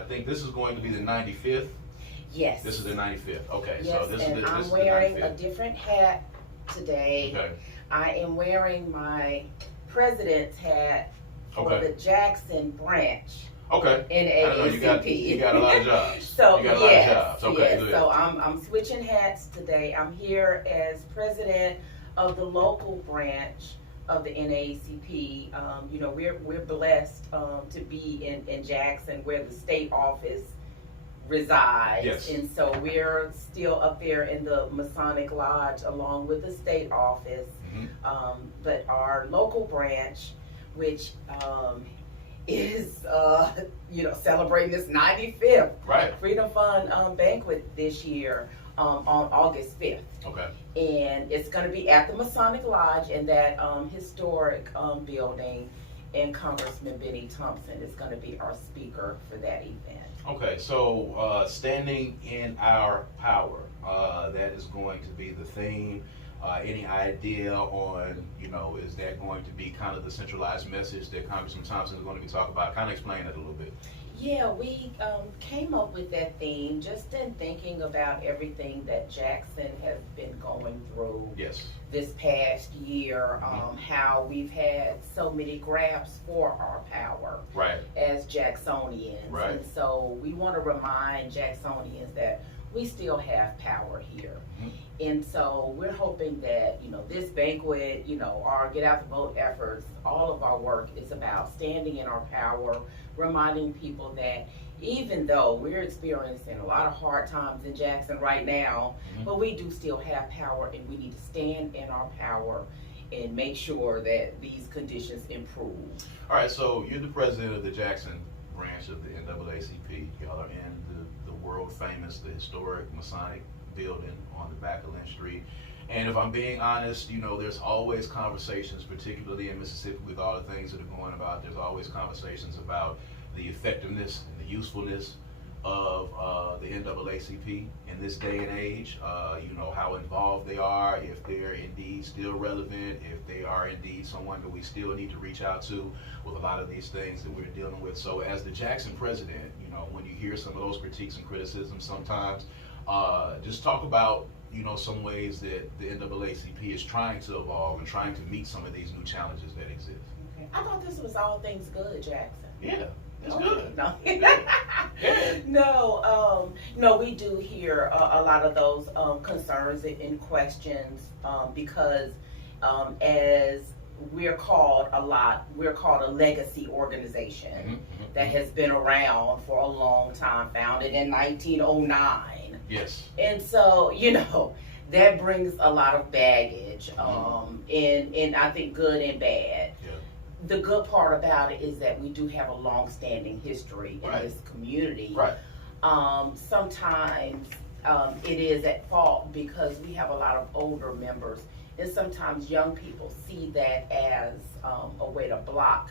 I think this is going to be the 95th. Yes. This is the 95th. Okay, Yes, so this and is the I'm this wearing is the a 95th. different hat today. Okay. I am wearing my president's hat for Okay. the Jackson branch. Okay. NAACP. I don't know, you got a lot of jobs. So you got a yes, lot of jobs. Okay, yes. good. So I'm switching hats today. I'm here as president of the local branch of the NAACP. You know, we're blessed to be in Jackson, where the state office resides. Yes. And so we're still up there in the Masonic Lodge along with the state office. Mm-hmm. But our local branch, which is you know, celebrating this 95th Right. Freedom Fund Banquet this year on August 5th. Okay. And it's going to be at the Masonic Lodge in that historic building, and Congressman Benny Thompson is going to be our speaker for that event. Okay, so standing in our power, that is going to be the theme. Any idea on, you know, is that going to be kind of the centralized message that Congressman Thompson is going to be talking about? Kind of explain that a little bit. Yeah, we came up with that theme just in thinking about everything that Jackson has been going through. Yes. This past year, how we've had so many grabs for our power, Right. as Jacksonians. Right. And so we want to remind Jacksonians that we still have power here. And so we're hoping that, you know, this banquet, you know, our Get Out the Vote efforts, all of our work is about standing in our power, reminding people that even though we're experiencing a lot of hard times in Jackson right now, but we do still have power, and we need to stand in our power and make sure that these conditions improve. All right, so you're the president of the Jackson branch of the NAACP. Y'all are in the world famous, the historic Masonic building on the back of Lynn Street. And if I'm being honest, you know, there's always conversations, particularly in Mississippi with all the things that are going about, there's always conversations about the effectiveness and the usefulness of the NAACP in this day and age. You know, how involved they are, if they're indeed still relevant, if they are indeed someone that we still need to reach out to with a lot of these things that we're dealing with. So as the Jackson president, you know, when you hear some of those critiques and criticisms sometimes, just talk about, you know, some ways that the NAACP is trying to evolve and trying to meet some of these new challenges that exist. Okay. I thought this was all things good, Jackson. Yeah, that's Okay. good. No. Yeah. No, we do hear a lot of those concerns and questions because as we're called a legacy organization that has been around for a long time, founded in 1909. Yes. And so, you know, that brings a lot of baggage, and I think good and bad. Yeah. The good part about it is that we do have a long-standing history in Right. this community. Right. Sometimes it is at fault because we have a lot of older members, and sometimes young people see that as a way to block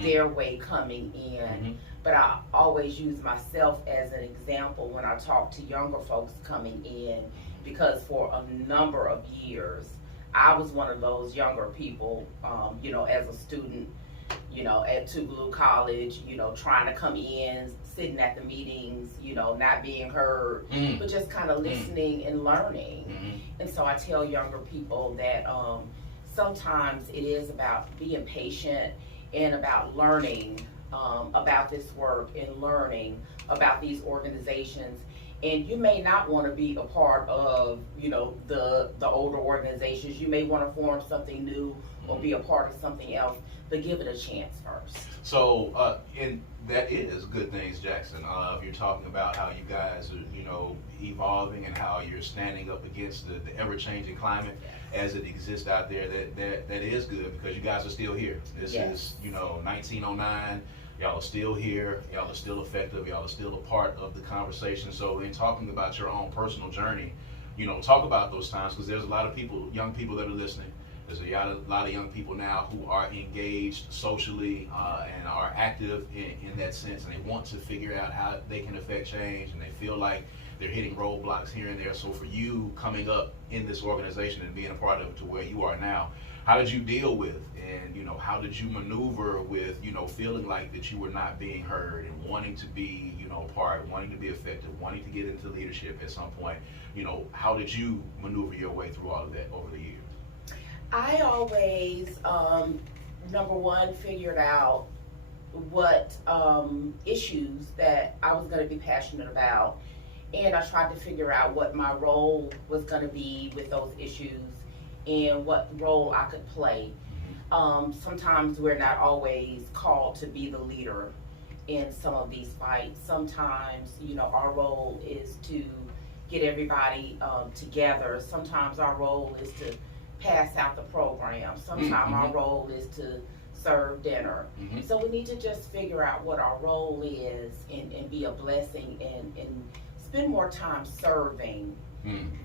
their way coming in. But I always use myself as an example when I talk to younger folks coming in, because for a number of years I was one of those younger people, you know, as a student, you know, at Tougaloo College, you know, trying to come in, sitting at the meetings, you know, not being heard, but just kind of listening and learning. And so I tell younger people that sometimes it is about being patient and about learning about this work and learning about these organizations. And you may not want to be a part of, you know, the older organizations. You may want to form something new or be a part of something else, but give it a chance first. So, and that is good things, Jackson. If you're talking about how you guys are, you know, evolving and how you're standing up against the ever-changing climate as it exists out there, that is good, because you guys are still here. This is, you know, 1909. Y'all are still here. Y'all are still effective. Y'all are still a part of the conversation. So in talking about your own personal journey, you know, talk about those times, because there's a lot of people, young people that are listening. There's a lot of young people now who are engaged socially and are active in that sense, and they want to figure out how they can affect change, and they feel like they're hitting roadblocks here and there. So for you coming up in this organization and being a part of it to where you are now, how did you deal with, and how did you maneuver with feeling like that you were not being heard and wanting to be part, wanting to be effective, wanting to get into leadership at some point? How did you maneuver your way through all of that over the years? I always, number one, figured out what issues that I was going to be passionate about, and I tried to figure out what my role was going to be with those issues and what role I could play. Sometimes we're not always called to be the leader in some of these fights. Sometimes, our role is to get everybody together. Sometimes our role is to pass out the program. Sometimes our role is to serve dinner. So we need to just figure out what our role is and be a blessing and spend more time serving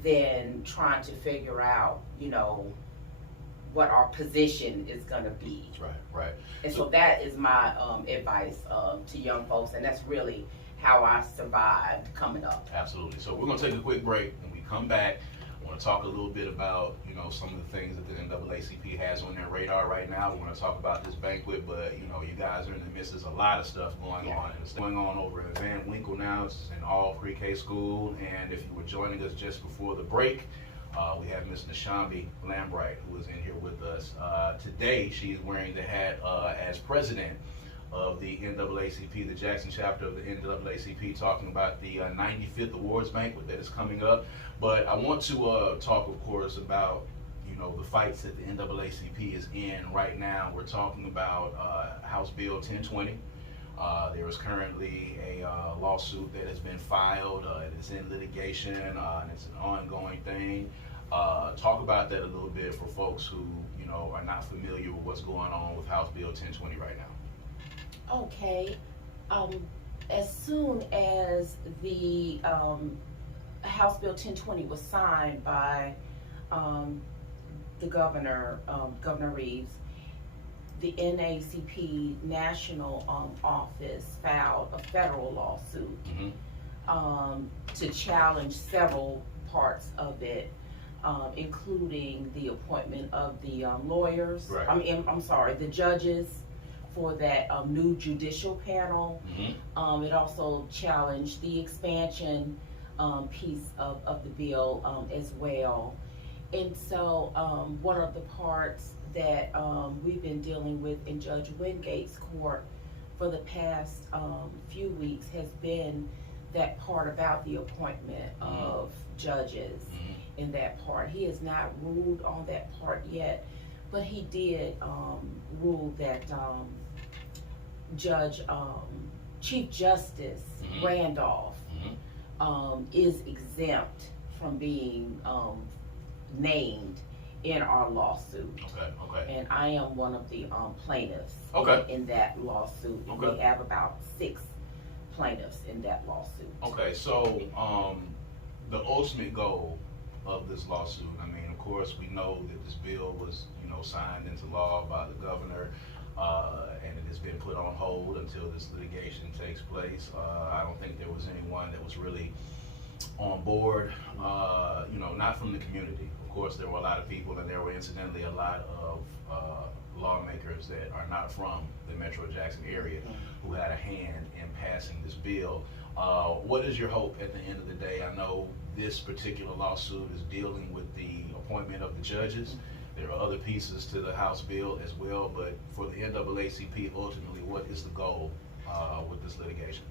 than trying to figure out, what our position is going to be. Right. And so that is my advice to young folks, and that's really how I survived coming up. Absolutely. So we're going to take a quick break. When we come back, I want to talk a little bit about, some of the things that the NAACP has on their radar right now. We want to talk about this banquet, but, you guys are in the midst of a lot of stuff going on. And it's going on over at Van Winkle now. It's an all pre-K school. And if you were joining us just before the break, we have Miss Nsombi Lambright, who is in here with us. Today, she is wearing the hat as president of the NAACP, the Jackson chapter of the NAACP, talking about the 95th awards banquet that is coming up. But I want to talk, of course, about the fights that the NAACP is in right now. We're talking about House Bill 1020. There is currently a lawsuit that has been filed. It is in litigation, and it's an ongoing thing. Talk about that a little bit for folks who are not familiar with what's going on with House Bill 1020 right now. Okay. As soon as the House Bill 1020 was signed by the governor, Governor Reeves, the NAACP National Office filed a federal lawsuit to challenge several parts of it, including the appointment of the lawyers. Right. The judges for that new judicial panel. It also challenged the expansion piece of the bill as well. And so one of the parts that we've been dealing with in Judge Wingate's court for the past few weeks has been that part about the appointment of judges in that part. He has not ruled on that part yet, but he did rule that Chief Justice Randolph is exempt from being named in our lawsuit. Okay. And I am one of the plaintiffs in that lawsuit. Okay. We have about 6 plaintiffs in that lawsuit. Okay, so the ultimate goal of this lawsuit, of course, we know that this bill was, signed into law by the governor, and it has been put on hold until this litigation takes place. I don't think there was anyone that was really on board, not from the community. Of course, there were a lot of people, and there were incidentally a lot of lawmakers that are not from the Metro Jackson area who had a hand in passing this bill. What is your hope at the end of the day? I know this particular lawsuit is dealing with the appointment of the judges. There are other pieces to the House bill as well, but for the NAACP, ultimately, what is the goal with this litigation?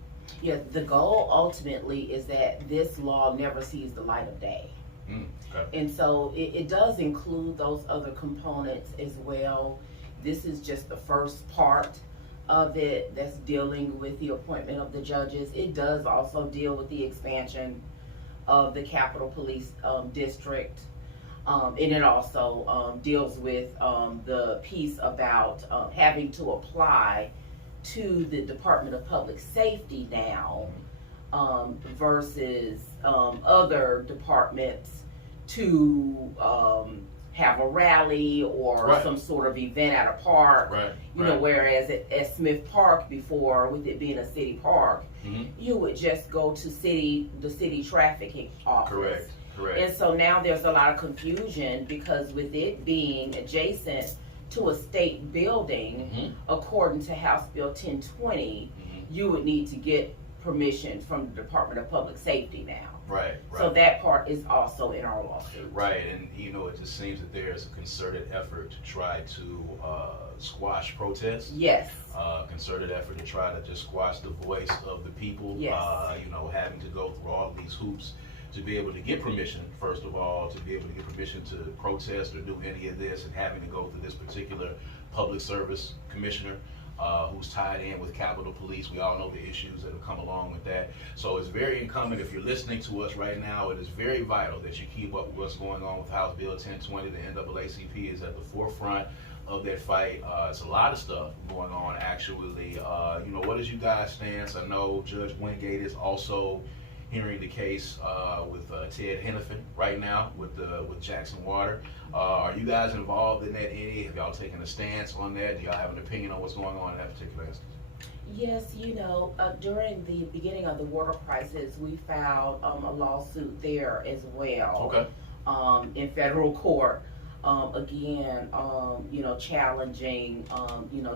Yeah, the goal ultimately is that this law never sees the light of day. Okay. And so it does include those other components as well. This is just the first part of it that's dealing with the appointment of the judges. It does also deal with the expansion of the Capitol Police District. And it also deals with the piece about having to apply to the Department of Public Safety now versus other departments to have a rally or some sort of event at a park. Whereas at Smith Park before, with it being a city park, you would just go to the city trafficking office. Correct. And so now there's a lot of confusion because with it being adjacent to a state building, according to House Bill 1020, you would need to get permission from the Department of Public Safety now. Right. So that part is also in our lawsuit. Right, and it just seems that there's a concerted effort to try to squash protests. Yes. Concerted effort to try to just squash the voice of the people. Yes. Having to go through all these hoops to be able to get permission, first of all, to be able to get permission to protest or do any of this, and having to go through this particular public service commissioner who's tied in with Capitol Police. We all know the issues that have come along with that. So it's very incumbent, if you're listening to us right now, it is very vital that you keep up with what's going on with House Bill 1020. The NAACP is at the forefront of that fight. It's a lot of stuff going on, actually. What is you guys' stance? I know Judge Wingate is also hearing the case with Ted Hennepin right now with Jackson Water. Are you guys involved in that any? Have y'all taken a stance on that? Do y'all have an opinion on what's going on in that particular instance? Yes, during the beginning of the water crisis, we filed a lawsuit there as well. Okay. In federal court, again, challenging,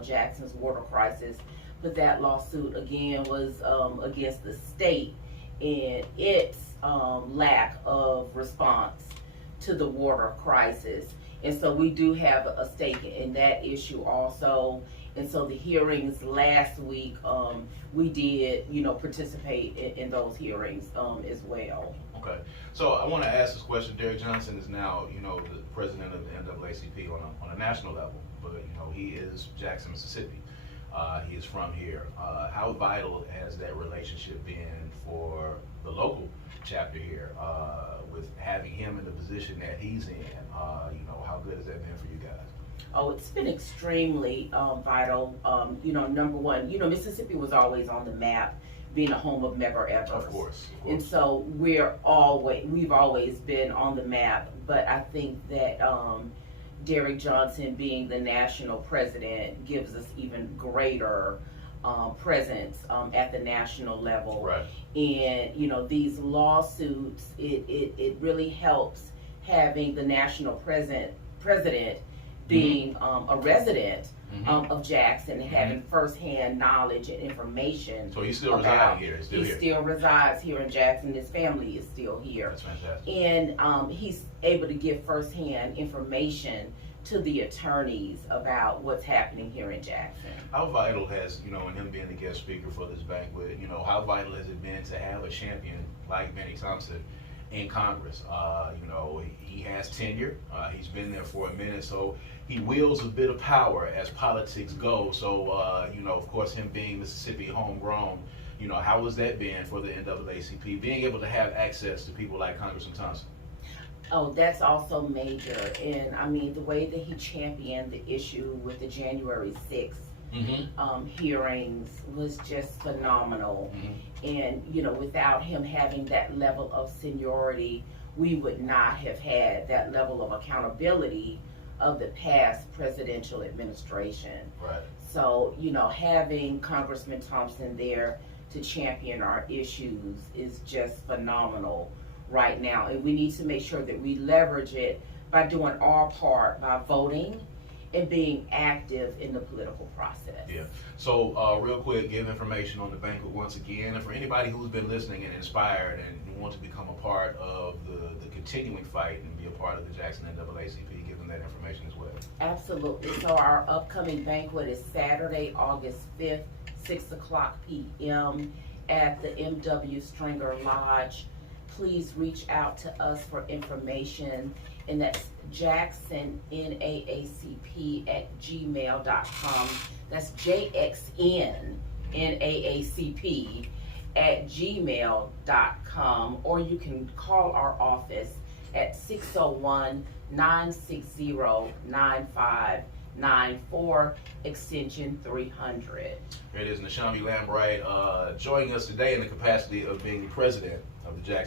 Jackson's water crisis. But that lawsuit again was against the state and its lack of response to the water crisis. And so we do have a stake in that issue also. And so the hearings last week, we did, participate in those hearings as well. Okay. So I want to ask this question. Derek Johnson is now, the president of the NAACP on a national level, but, he is Jackson, Mississippi. He is from here. How vital has that relationship been for the local chapter here, with having him in the position that he's in? How good has that been for you guys? Oh, it's been extremely vital. Number one, Mississippi was always on the map, being a home of Medgar Evers. Of course. And so we've always been on the map. But I think that Derek Johnson being the national president gives us even greater presence at the national level. Right. And these lawsuits, it really helps having the national president being a resident of Jackson, and having firsthand knowledge and information. So he's still residing here. He still resides here in Jackson. His family is still here. That's fantastic. And he's able to give firsthand information to the attorneys about what's happening here in Jackson. How vital has, and him being the guest speaker for this banquet, how vital has it been to have a champion like Benny Thompson in Congress? He has tenure. He's been there for a minute, so he wields a bit of power as politics go. So, of course, him being Mississippi homegrown, how has that been for the NAACP, being able to have access to people like Congressman Thompson? Oh, that's also major. And I mean, the way that he championed the issue with the January 6th hearings was just phenomenal. And, without him having that level of seniority, we would not have had that level of accountability of the past presidential administration. Right. So, having Congressman Thompson there to champion our issues is just phenomenal right now. And we need to make sure that we leverage it by doing our part, by voting and being active in the political process. Yeah. So real quick, give information on the banquet once again. And for anybody who's been listening and inspired and want to become a part of the continuing fight and be a part of the Jackson NAACP, give them that information as well. Absolutely. So our upcoming banquet is Saturday, August 5th, 6:00 p.m. at the M.W. Stringer Lodge. Please reach out to us for information, and that's jacksonnaacp@gmail.com. That's JXNNAACP@gmail.com, or you can call our office at 601-960-9594, extension 300. Here it is, Nsombi Lambright joining us today in the capacity of being the president of the Jackson